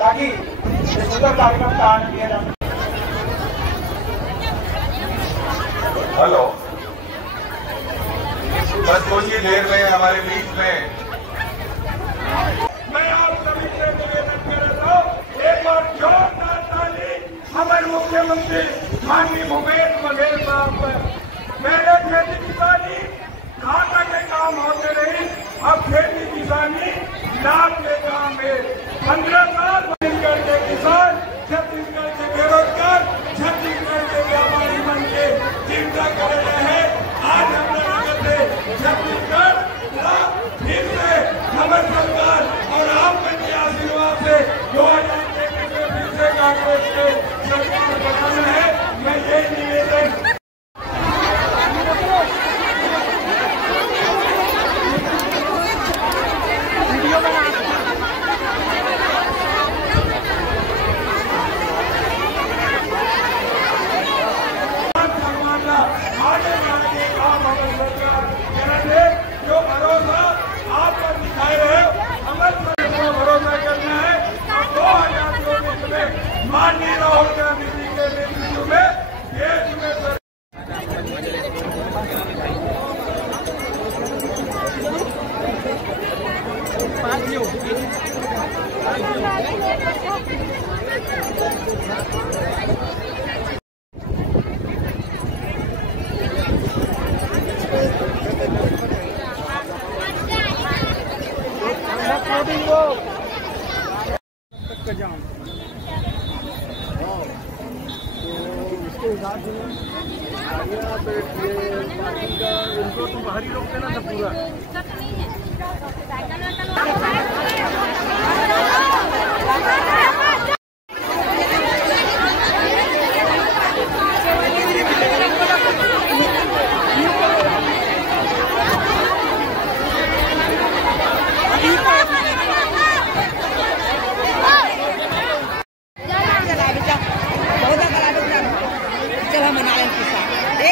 ताकि इस सुंदर कार्यक्रम का आनंद लिया जा सके। हेलो, बस कुछ ही देर में हमारे बीच में मैं आप सभी से निवेदन कर रहा हूँ, एक बार जोरदार ताली हमारे मुख्यमंत्री माननीय भूपेश बघेल साहब पर। पहले खेती किसानी घाटा के काम होते रही, अब खेती किसानी लाभ के काम है। 15 साल छत्तीसगढ़ के किसान, छत्तीसगढ़ के बेरोजगार, छत्तीसगढ़ के व्यापारी बन के चिंता कर रहे हैं। आज हम लोग छत्तीसगढ़ फिर से हमारी सरकार और आप के आशीर्वाद से 2023 में फिर से कांग्रेस के सरकार बनाना है। मैं ये निवेदन जो भरोसा आप पर दिखाए रहे, हमारे भरोसा करना है। 2024 में माननीय राहुल गांधी जी के नेतृत्व में देश में उसके हिसाब से उनको तो बाहरी लोग देना था पूरा। ले